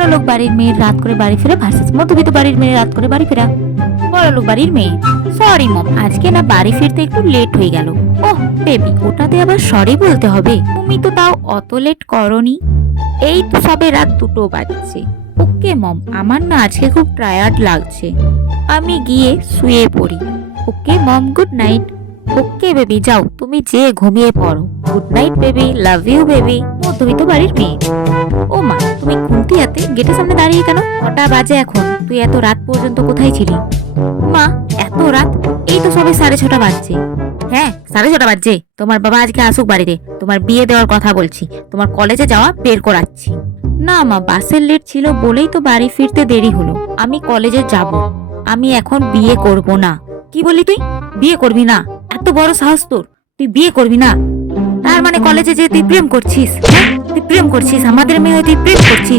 বড়লোক বাড়ির মেয়ের রাত করে বাড়ি ফেরা ভার্সেস মধ্যবিত্ত বাড়ির মেয়ের রাত করে বাড়ি ফেরা। বড়লোক বাড়ির মেয়ে, সরি মম, আজকে না বাড়ি ফিরতে একটু লেট হয়ে গেল। ওহ বেবি, ওটাতে আবার সরি বলতে হবে? তুমি তো তাও অত লেট করনি। এই তো সবে রাত 2টো বাজছে। ওকে মম, আমার না আজকে খুব টায়ার্ড লাগছে, আমি গিয়ে শুয়ে পড়ি। Okay mom, good night. Okay baby, যাও তুমি যে ঘুমিয়ে পড়ো। Good night baby, love you baby. মধ্যবিত্ত বাড়ির মেয়ে, ও মা, তুমি ঘুমতি হাতে গেটের সামনে দাঁড়িয়ে কেন? কটা বাজে এখন? তুই এত রাত পর্যন্ত কোথায় ছিলি? মা, এত রাত? এই তো সবে 6:30 বাজছে। হ্যাঁ 6:30 বাজছে। তোমার বাবা আজকে আসুক বাড়িতে, তোমার বিয়ে দেওয়ার কথা বলছি, তোমার কলেজে যাওয়া বের করাচ্ছি। না মা, বাসের লেট ছিল বলেই তো বাড়ি ফিরতে দেরি হলো। আমি কলেজে যাব, আমি এখন বিয়ে করব না। কি বললি তুই? বিয়ে করবি না? এত বড় সাহস তোর, তুই বিয়ে করবি না? তার মানে কলেজে যে তুই প্রেম করছিস? হ্যাঁ, তুই প্রেম করছিস? আমাদের মেয়ে হয়ে তুই প্রেম করছিস?